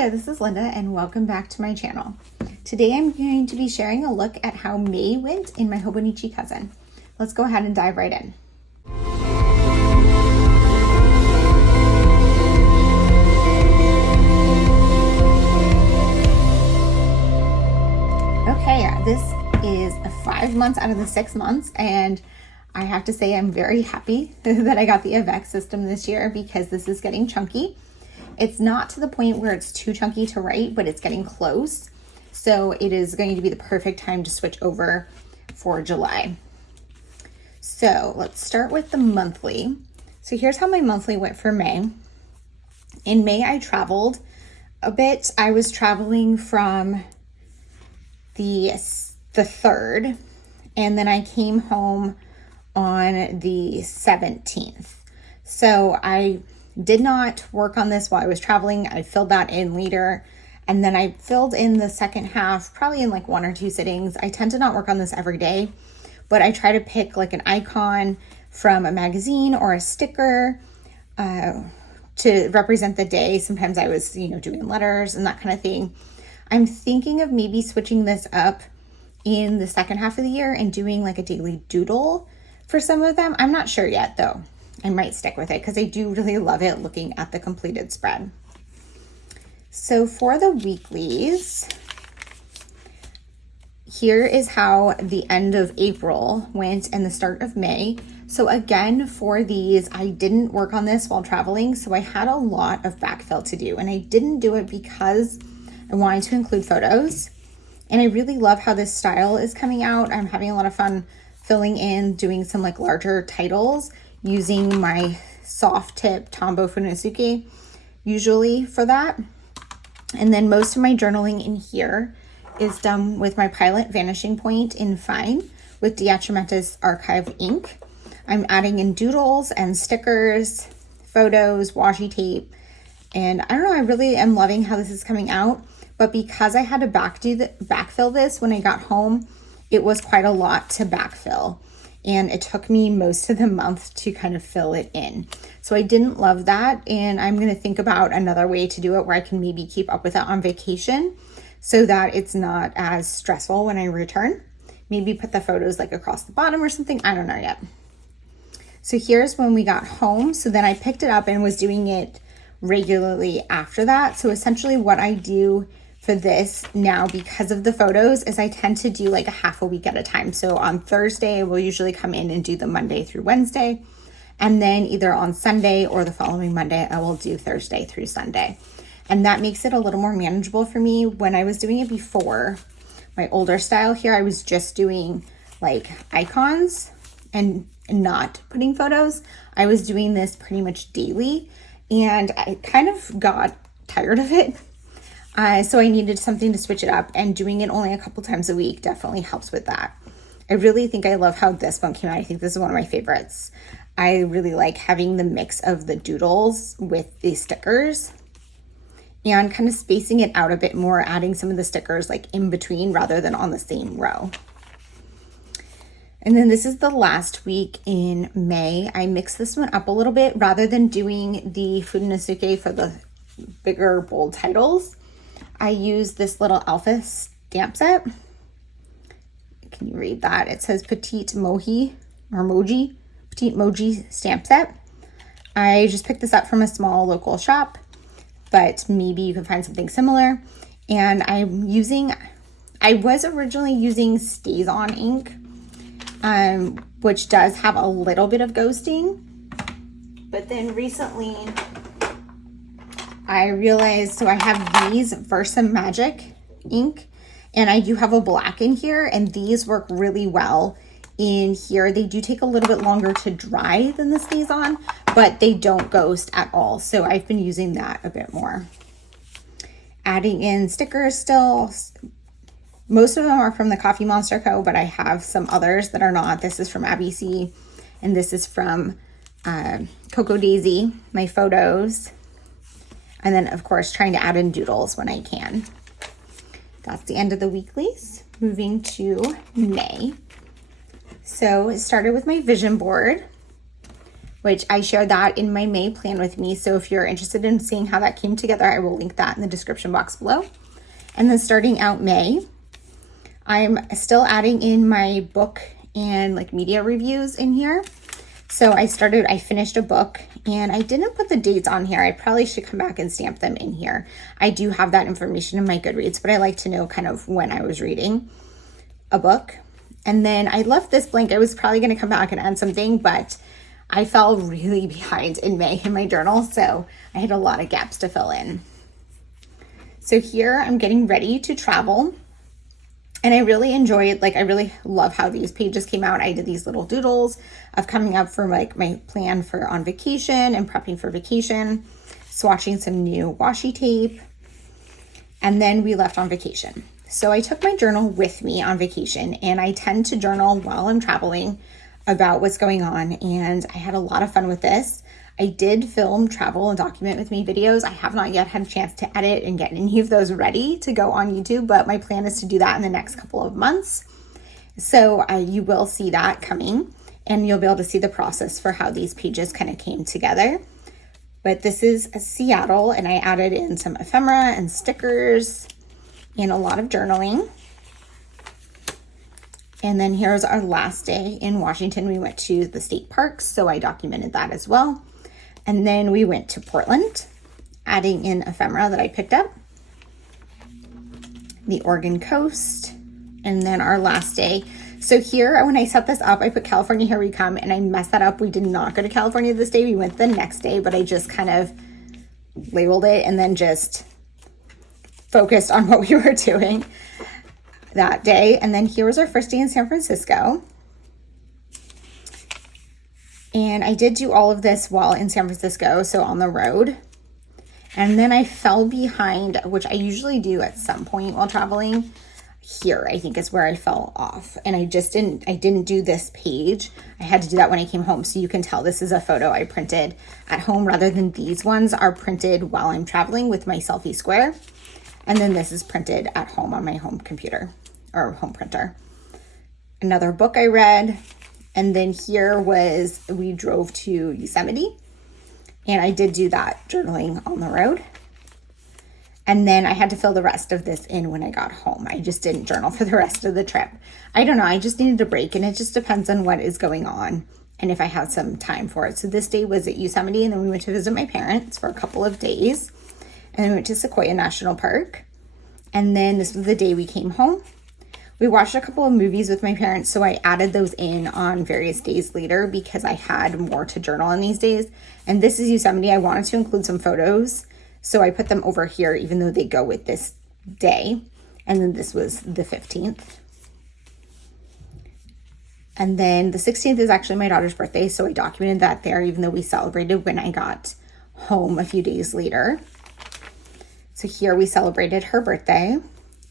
there, this is Linda and welcome back to my channel. Today I'm going to be sharing a look at how May went in my Hobonichi Cousin. Let's go ahead and dive right in. Okay, this is 5 months out of the 6 months, and I have to say I'm very happy that I got the Avec system this year because this is getting chunky. It's not to the point where it's too chunky to write, but it's getting close. So it is going to be the perfect time to switch over for July. So let's start with the monthly. So here's how my monthly went for May. In May, I traveled a bit. I was traveling from the 3rd, and then I came home on the 17th. So I did not work on this while I was traveling. I filled that in later. And then I filled in the second half, probably in like 1 or 2 sittings. I tend to not work on this every day, but I try to pick like an icon from a magazine or a sticker to represent the day. Sometimes I was, doing letters and that kind of thing. I'm thinking of maybe switching this up in the second half of the year and doing like a daily doodle for some of them. I'm not sure yet though. I might stick with it because I do really love it looking at the completed spread. So for the weeklies, here is how the end of April went and the start of May. So again, for these, I didn't work on this while traveling, so I had a lot of backfill to do, and I didn't do it because I wanted to include photos. And I really love how this style is coming out. I'm having a lot of fun filling in, doing some like larger titles using my soft tip Tombow Funosuke usually for that. And then most of my journaling in here is done with my Pilot Vanishing Point in Fine with Diatramentis Archive ink. I'm adding in doodles and stickers, photos, washi tape, and I don't know, I really am loving how this is coming out. But because I had to backfill this when I got home, it was quite a lot to backfill. And it took me most of the month to kind of fill it in. So I didn't love that. And I'm going to think about another way to do it where I can maybe keep up with it on vacation so that it's not as stressful when I return. Maybe put the photos like across the bottom or something. I don't know yet. So here's when we got home. So then I picked it up and was doing it regularly after that. So essentially what I do for this now, because of the photos, is I tend to do like a half a week at a time. So on Thursday, we'll usually come in and do the Monday through Wednesday. And then either on Sunday or the following Monday, I will do Thursday through Sunday. And that makes it a little more manageable for me. When I was doing it before, my older style here, I was just doing like icons and not putting photos. I was doing this pretty much daily and I kind of got tired of it. So I needed something to switch it up, and doing it only a couple times a week definitely helps with that. I really think I love how this one came out. I think this is one of my favorites. I really like having the mix of the doodles with the stickers and kind of spacing it out a bit more, adding some of the stickers like in between rather than on the same row. And then this is the last week in May. I mixed this one up a little bit. Rather than doing the Funosuke for the bigger bold titles, I use this little alpha stamp set. Can you read that? It says Petite Moji stamp set. I just picked this up from a small local shop, but maybe you can find something similar. And I was originally using Stays On ink, which does have a little bit of ghosting. But then recently I realized, so I have these Versa Magic ink, and I do have a black in here, and these work really well in here. They do take a little bit longer to dry than the Stays On, but they don't ghost at all. So I've been using that a bit more. Adding in stickers still. Most of them are from the Coffee Monsterz Co, but I have some others that are not. This is from ABC, and this is from Coco Daisy, my photos. And then, of course, trying to add in doodles when I can. That's the end of the weeklies. Moving to May. So it started with my vision board. which I shared that in my May plan with me. So if you're interested in seeing how that came together, I will link that in the description box below. And then starting out May, I'm still adding in my book and like media reviews in here. So I finished a book, and I didn't put the dates on here. I probably should come back and stamp them in here. I do have that information in my Goodreads, but I like to know kind of when I was reading a book. And then I left this blank. I was probably going to come back and add something, but I fell really behind in May in my journal, so I had a lot of gaps to fill in. So here I'm getting ready to travel. And I really enjoyed, I really love how these pages came out. I did these little doodles of coming up for like my plan for on vacation and prepping for vacation, swatching some new washi tape, and then we left on vacation. So I took my journal with me on vacation, and I tend to journal while I'm traveling about what's going on, and I had a lot of fun with this. I did film travel and document with me videos. I have not yet had a chance to edit and get any of those ready to go on YouTube, but my plan is to do that in the next couple of months. So you will see that coming, and you'll be able to see the process for how these pages kind of came together. But this is Seattle, and I added in some ephemera and stickers and a lot of journaling. And then here's our last day in Washington. We went to the state parks, so I documented that as well. And then we went to Portland, adding in ephemera that I picked up, the Oregon coast, and then our last day. So here, when I set this up, I put California, here we come, and I messed that up. We did not go to California this day. We went the next day, but I just kind of labeled it and then just focused on what we were doing that day. And then here was our first day in San Francisco. And I did do all of this while in San Francisco, so on the road. And then I fell behind, which I usually do at some point while traveling. Here, I think, is where I fell off. And I didn't do this page. I had to do that when I came home. So you can tell this is a photo I printed at home, rather than these ones are printed while I'm traveling with my selfie square. And then this is printed at home on my home computer or home printer. Another book I read. And then here was, we drove to Yosemite, and I did do that journaling on the road. And then I had to fill the rest of this in when I got home. I just didn't journal for the rest of the trip. I don't know, I just needed a break, and it just depends on what is going on and if I had some time for it. So this day was at Yosemite, and then we went to visit my parents for a couple of days. And then we went to Sequoia National Park. And then this was the day we came home. We watched a couple of movies with my parents, so I added those in on various days later because I had more to journal in these days. And this is Yosemite. I wanted to include some photos, so I put them over here even though they go with this day. And then this was the 15th. And then the 16th is actually my daughter's birthday, so I documented that there even though we celebrated when I got home a few days later. So here we celebrated her birthday,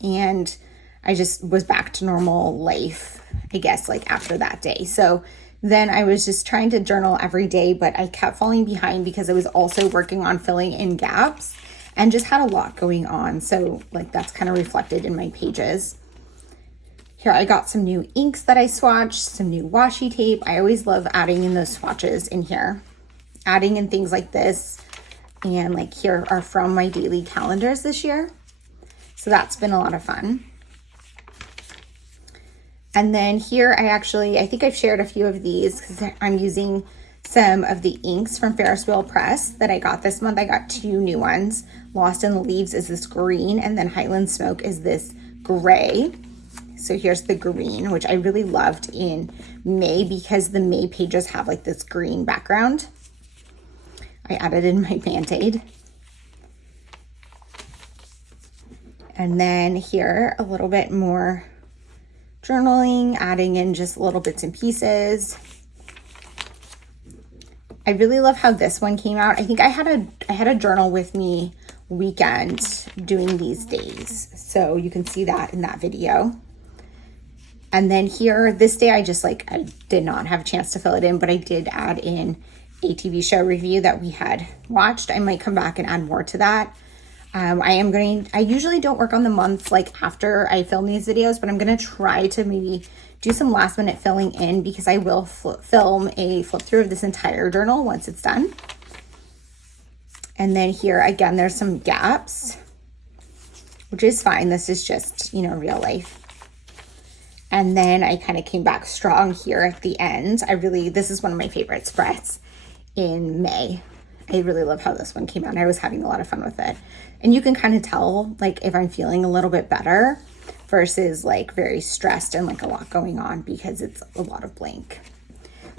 and I just was back to normal life, I guess, like after that day. So then I was just trying to journal every day, but I kept falling behind because I was also working on filling in gaps and just had a lot going on. So like that's kind of reflected in my pages. Here I got some new inks that I swatched, some new washi tape. I always love adding in those swatches in here, adding in things like this. And like here are from my daily calendars this year. So that's been a lot of fun. And then here I think I've shared a few of these because I'm using some of the inks from Ferris Wheel Press that I got this month. I got two new ones. Lost in the Leaves is this green, and then Highland Smoke is this gray. So here's the green, which I really loved in May because the May pages have like this green background. I added in my Band-Aid. And then here, a little bit more journaling, adding in just little bits and pieces. I really love how this one came out. I think I had a journal with me weekend doing these days. So you can see that in that video. And then here, this day, I did not have a chance to fill it in, but I did add in a TV show review that we had watched. I might come back and add more to that. I usually don't work on the months like after I film these videos, but I'm going to try to maybe do some last minute filling in because I will film a flip through of this entire journal once it's done. And then here again, there's some gaps, which is fine. This is just, you know, real life. And then I kind of came back strong here at the end. This is one of my favorite spreads in May. I really love how this one came out. I was having a lot of fun with it. And you can kind of tell like if I'm feeling a little bit better versus like very stressed and like a lot going on because it's a lot of blank.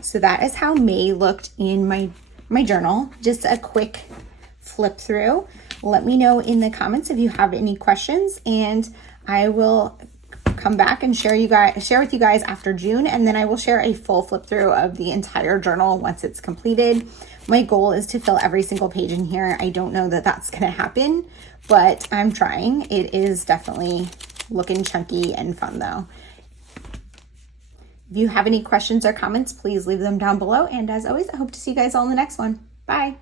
So that is how May looked in my journal. Just a quick flip through. Let me know in the comments if you have any questions, and I will come back and share with you guys after June, and then I will share a full flip through of the entire journal once it's completed. My goal is to fill every single page in here. I don't know that that's going to happen, but I'm trying. It is definitely looking chunky and fun though. If you have any questions or comments, please leave them down below. And as always, I hope to see you guys all in the next one. Bye.